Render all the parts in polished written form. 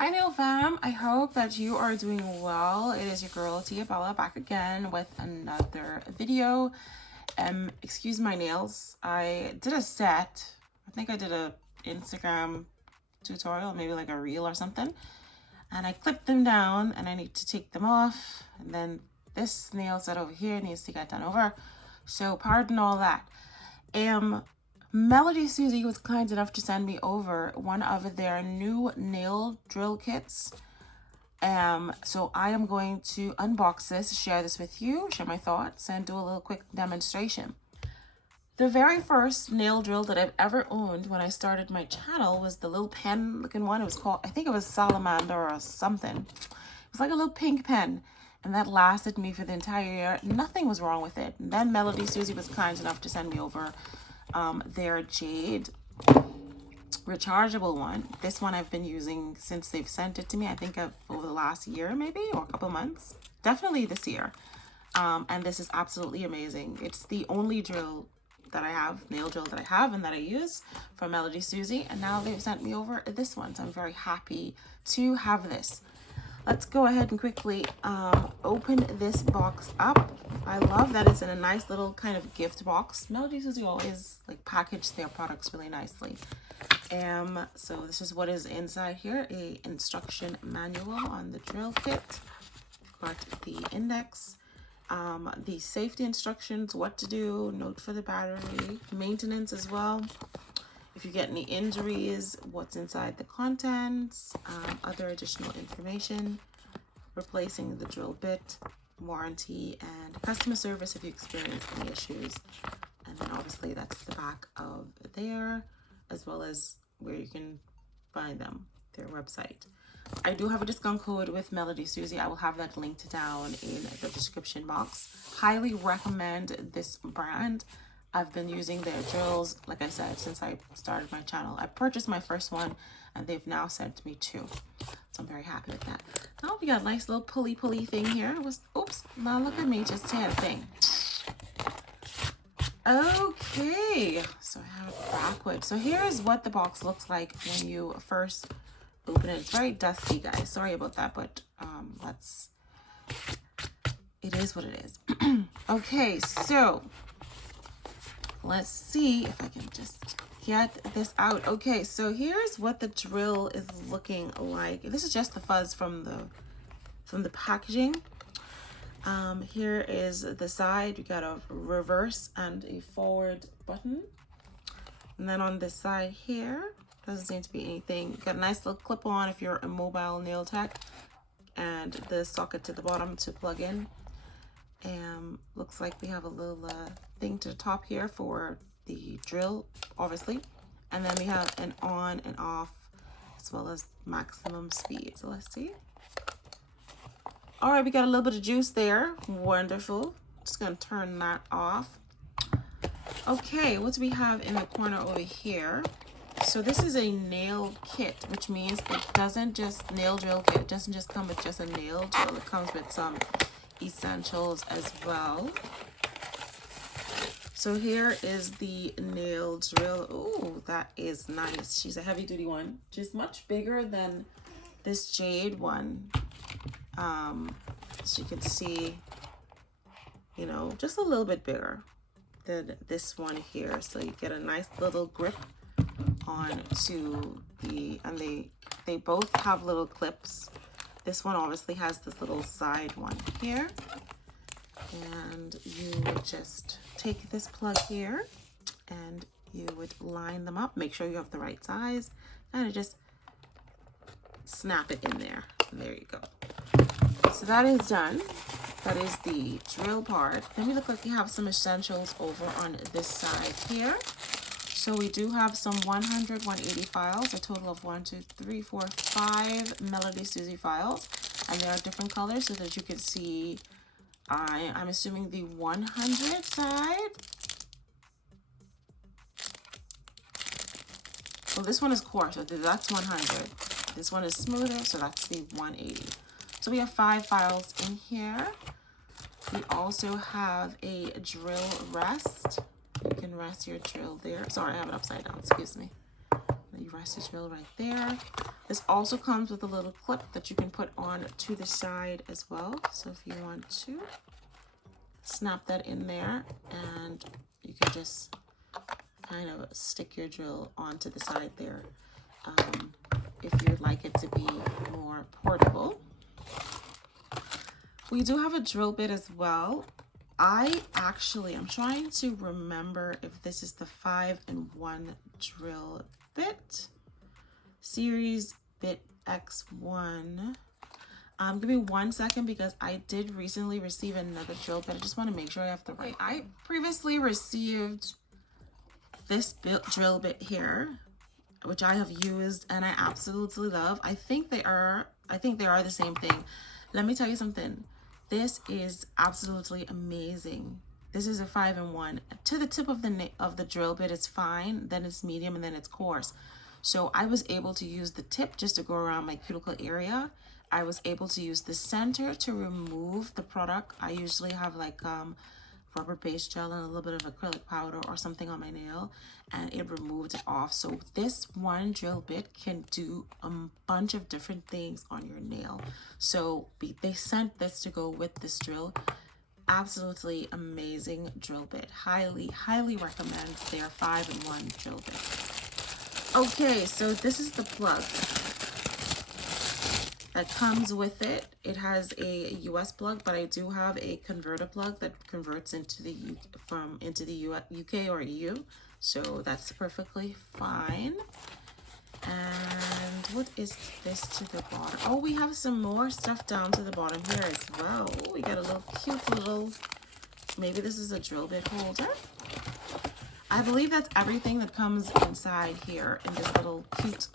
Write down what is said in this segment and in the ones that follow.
Hi Nail Fam, I hope that you are doing well. It is your girl Tia Bella back again with another video. Excuse my nails. I did a set. I think I did a Instagram tutorial, maybe like a reel or something. And I clipped them down and I need to take them off. And then this nail set over here needs to get done over. So pardon all that. MelodySusie was kind enough to send me over one of their new nail drill kits. So I am going to unbox this, share this with you, share my thoughts, and do a little quick demonstration. The very first nail drill that I've ever owned when I started my channel was the little pen looking one. It was called, I think it was Scamander or something. It was like a little pink pen. And that lasted me for the entire year. Nothing was wrong with it. And then MelodySusie was kind enough to send me over their jade rechargeable one. This one I've been using since they've sent it to me. I think over the last year maybe, or a couple months. Definitely this year. And this is absolutely amazing. It's the only drill that I have, nail drill that I have and that I use from MelodySusie. And now they've sent me over this one. So I'm very happy to have this. Let's go ahead and quickly open this box up. I love that it's in a nice little kind of gift box. MelodySusie always like package their products really nicely. So this is what is inside here: a instruction manual on the drill kit, got the index, the safety instructions, what to do, note for the battery, maintenance as well. If you get any injuries, what's inside the contents, other additional information, replacing the drill bit, warranty, and customer service if you experience any issues. And then obviously that's the back of there, as well as where you can find them, their website. I do have a discount code with MelodySusie. I will have that linked down in the description box. Highly recommend this brand. I've been using their drills, like I said, since I started my channel. I purchased my first one and they've now sent me 2. So I'm very happy with that. Oh, we got a nice little pulley thing here. Oops, now look at me just tear the thing. Okay, so I have it backwards. So here's what the box looks like when you first open it. It's very dusty, guys. Sorry about that, but it is what it is. Okay, so let's see if I can just get this out. Okay, so here's what the drill is looking like. This is just the fuzz from the packaging. Here is the side. You got a reverse and a forward button. And then on this side here, doesn't seem to be anything. You got a nice little clip on if you're a mobile nail tech, and the socket to the bottom to plug in. Looks like we have a little thing to the top here for the drill, obviously. And then we have an on and off, as well as maximum speed. So let's see. All right, we got a little bit of juice there. Wonderful. Just gonna turn that off. Okay, what do we have in the corner over here? So this is a nail kit, which means it doesn't just, nail drill kit, it doesn't just come with just a nail drill. It comes with some essentials as well. So here is the nail drill. Oh, that is nice. She's a heavy duty one. She's much bigger than this jade one. So you can see, you know, just a little bit bigger than this one here. So you get a nice little grip on to the, and they both have little clips. This one obviously has this little side one here. And you would just take this plug here and you would line them up. Make sure you have the right size and just snap it in there. And there you go. So that is done. That is the drill part. Then we look like we have some essentials over on this side here. So we do have some 100, 180 files, a total of 1, 2, 3, 4, 5 MelodySusie files. And there are different colors so that you can see, I'm assuming the 100 side. Well, this one is coarse, so that's 100. This one is smoother, so that's the 180. So we have 5 files in here. We also have a drill rest. You can rest your drill there. Sorry, I have it upside down, excuse me. You rest your drill right there. This also comes with a little clip that you can put on to the side as well. So if you want to snap that in there, and you can just kind of stick your drill onto the side there, if you'd like it to be more portable. We do have a drill bit as well. I'm trying to remember if this is the 5-in-1 drill bit, series bit X1. Give me 1 second because I did recently receive another drill bit. I just want to make sure I have the right. I previously received this drill bit here, which I have used and I absolutely love. I think they are the same thing. Let me tell you something. This is absolutely amazing. This is a 5-in-1. To the tip of the drill bit, it's fine. Then it's medium, and then it's coarse. So I was able to use the tip just to go around my cuticle area. I was able to use the center to remove the product. I usually have like rubber base gel and a little bit of acrylic powder or something on my nail, and it removed it off. So this one drill bit can do a bunch of different things on your nail. So they sent this to go with this drill. Absolutely amazing drill bit. Highly recommend their 5-in-1 drill bit. Okay, so this is the plug that comes with it. It has a US plug, but I do have a converter plug that converts into the UK or EU, so that's perfectly fine. And what is this to the bottom? Oh, we have some more stuff down to the bottom here as well. Oh, we got a little cute little, maybe this is a drill bit holder. I believe that's everything that comes inside here in this little cute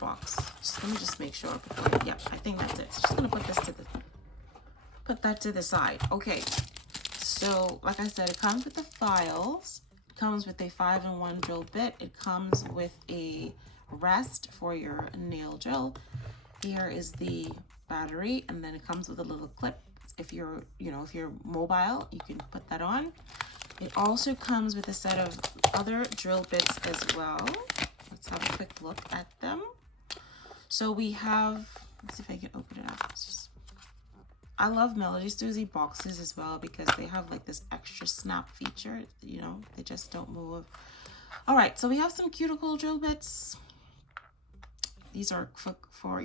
box. Let me just make sure. Yep, I think that's it. So just gonna put that to the side. Okay, so like I said, it comes with the files. It comes with a 5-in-1 drill bit. It comes with a rest for your nail drill. Here is the battery, and then it comes with a little clip. If you're mobile, you can put that on. It also comes with a set of other drill bits as well. Let's have a quick look at them. So we have, let's see if I can open it up. I love MelodySusie boxes as well because they have like this extra snap feature, they just don't move. All right, so we have some cuticle drill bits. These are for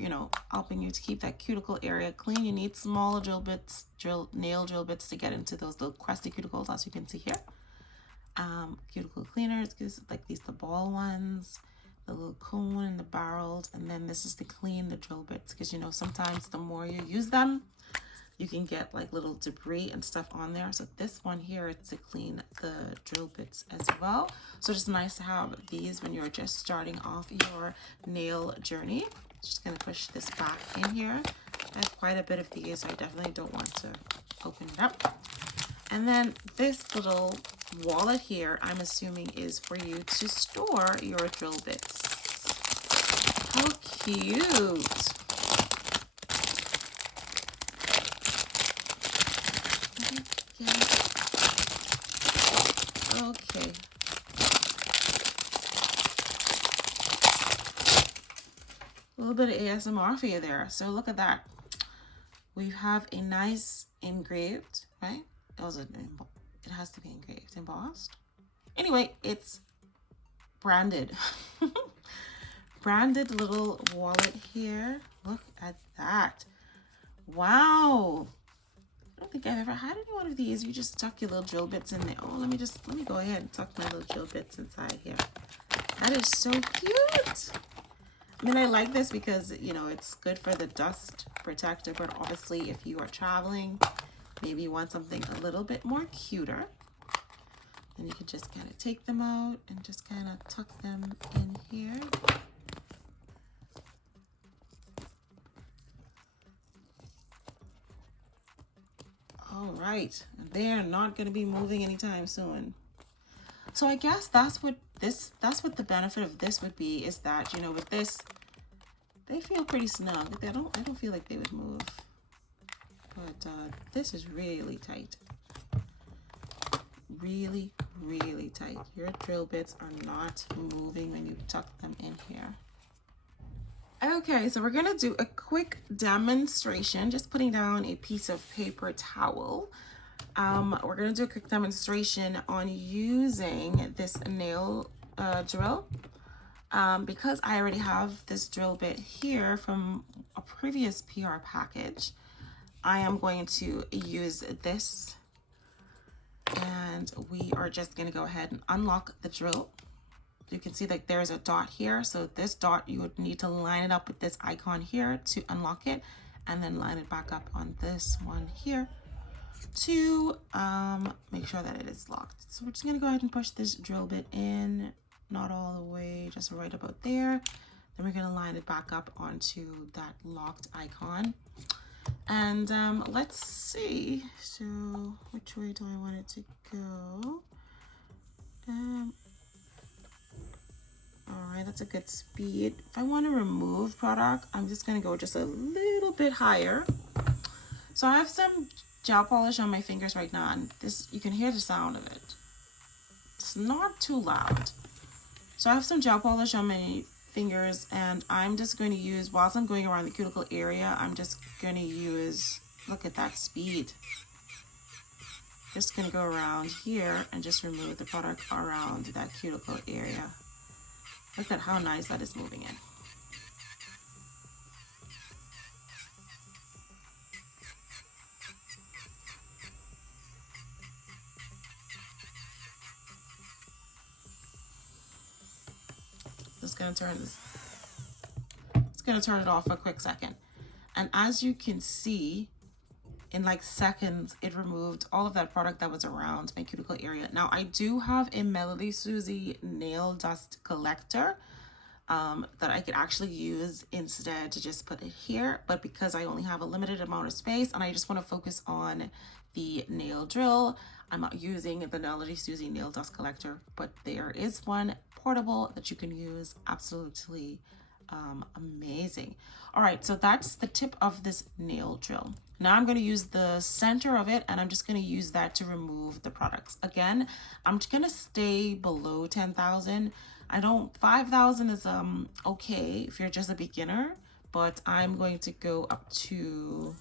helping you to keep that cuticle area clean. You need smaller drill bits, nail drill bits to get into those little crusty cuticles, as you can see here. Cuticle cleaners, like these, the ball ones, the little cone and the barrels, and then this is to clean the drill bits, because sometimes the more you use them, you can get like little debris and stuff on there. So this one here is to clean the drill bits as well. So it's nice to have these when you're just starting off your nail journey. Just gonna push this back in here. I have quite a bit of these, so I definitely don't want to open it up. And then this little wallet here, I'm assuming is for you to store your drill bits. How cute. Okay. A little bit of ASMR for you there. So look at that. We have a nice engraved, right? It has to be engraved, embossed. Anyway, it's branded. Branded little wallet here. Look at that. Wow. I don't think I've ever had any one of these. You just tuck your little drill bits in there. Oh, let me go ahead and tuck my little drill bits inside here. That is so cute. I mean, I like this because, it's good for the dust protector, but obviously if you are traveling, maybe you want something a little bit more cuter. And you can just kind of take them out and just kind of tuck them in here. All right, they're not going to be moving anytime soon. So I guess that's what the benefit of this would be, is that, with this, they feel pretty snug. I don't feel like they would move. But this is really tight. Really, really tight. Your drill bits are not moving when you tuck them in here. Okay, so we're gonna do a quick demonstration, just putting down a piece of paper towel. We're gonna do a quick demonstration on using this nail drill. Because I already have this drill bit here from a previous PR package, I am going to use this, and we are just gonna go ahead and unlock the drill. You can see that there's a dot here. So this dot, you would need to line it up with this icon here to unlock it, and then line it back up on this one here to make sure that it is locked. So we're just gonna go ahead and push this drill bit in, not all the way, just right about there. Then we're gonna line it back up onto that locked icon. And let's see, so which way do I want it to go? All right, that's a good speed. If I want to remove product, I'm just going to go just a little bit higher. So I have some gel polish on my fingers right now, and this, you can hear the sound of it. It's not too loud. So I have some gel polish on my fingers, and I'm just going to use, whilst I'm going around the cuticle area, I'm just going to use, look at that speed. Just going to go around here and just remove the product around that cuticle area. Look at how nice that is moving in. Just gonna turn this. It's gonna turn it off for a quick second. And as you can see, in like seconds, it removed all of that product that was around my cuticle area. Now I do have a MelodySusie nail dust collector that I could actually use instead to just put it here. But because I only have a limited amount of space and I just want to focus on the nail drill, I'm not using the MelodySusie nail dust collector, but there is one portable that you can use. Absolutely amazing. All right, so that's the tip of this nail drill. Now I'm going to use the center of it, and I'm just going to use that to remove the products. Again, I'm just going to stay below 10,000. 5,000 is okay if you're just a beginner, but I'm going to go up to,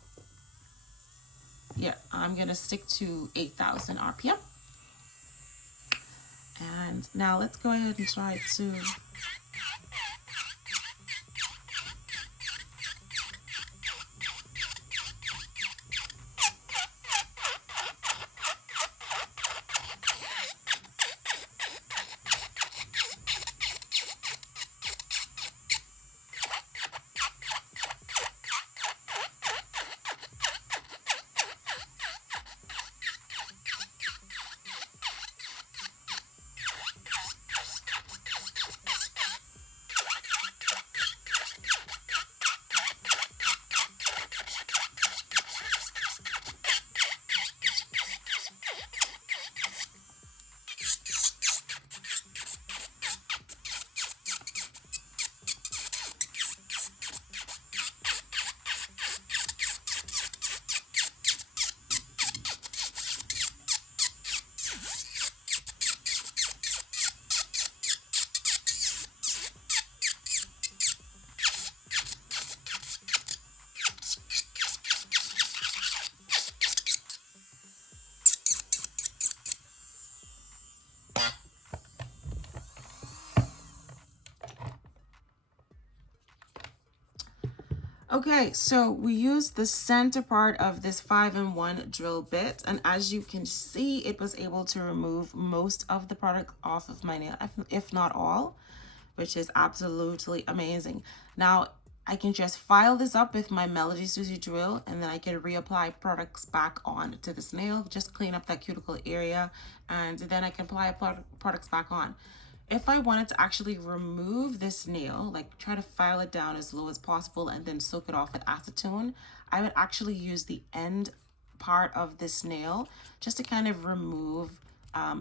yeah, I'm going to stick to 8,000 RPM. And now let's go ahead and try to Okay, so we used the center part of this 5-in-1 drill bit, and as you can see, it was able to remove most of the product off of my nail, if not all, which is absolutely amazing. Now, I can just file this up with my MelodySusie drill, and then I can reapply products back on to this nail, just clean up that cuticle area, and then I can apply products back on. If I wanted to actually remove this nail, like try to file it down as low as possible and then soak it off with acetone, I would actually use the end part of this nail just to kind of remove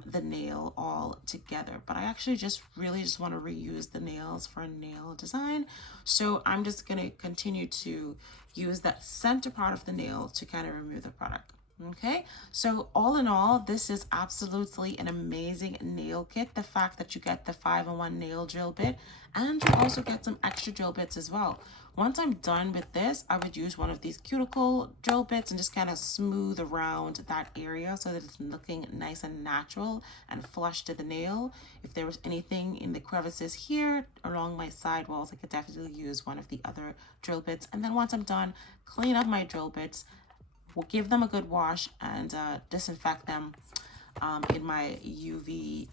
the nail all together. But I actually really just want to reuse the nails for a nail design. So I'm just going to continue to use that center part of the nail to kind of remove the product. Okay, so all in all, this is absolutely an amazing nail kit. The fact that you get the 5-in-1 nail drill bit, and you also get some extra drill bits as well. Once I'm done with this, I would use one of these cuticle drill bits and just kind of smooth around that area so that it's looking nice and natural and flush to the nail. If there was anything in the crevices here along my side walls, I could definitely use one of the other drill bits. And then once I'm done, clean up my drill bits. We'll give them a good wash and disinfect them in my UV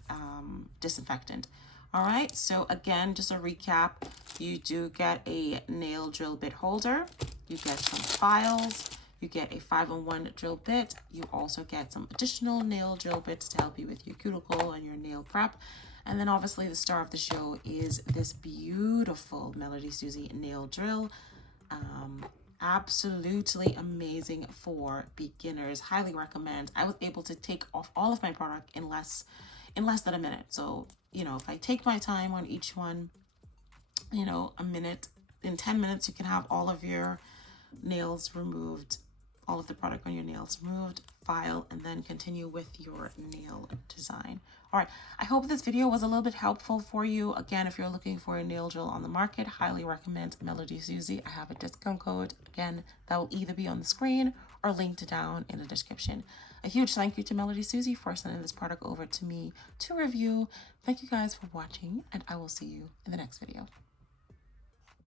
disinfectant. All right, so again, just a recap, you do get a nail drill bit holder, you get some files, you get a 5-in-1 drill bit, you also get some additional nail drill bits to help you with your cuticle and your nail prep. And then obviously the star of the show is this beautiful MelodySusie nail drill. Absolutely amazing for beginners. Highly recommend. I was able to take off all of my product in less than a minute. So, you know, if I take my time on each one, you know, a minute, in 10 minutes, you can have all of your nails removed, all of the product on your nails removed, file, and then continue with your nail design. All right, I hope this video was a little bit helpful for you. Again, if you're looking for a nail drill on the market, highly recommend MelodySusie. I have a discount code, again, that will either be on the screen or linked down in the description. A huge thank you to MelodySusie for sending this product over to me to review. Thank you guys for watching, and I will see you in the next video.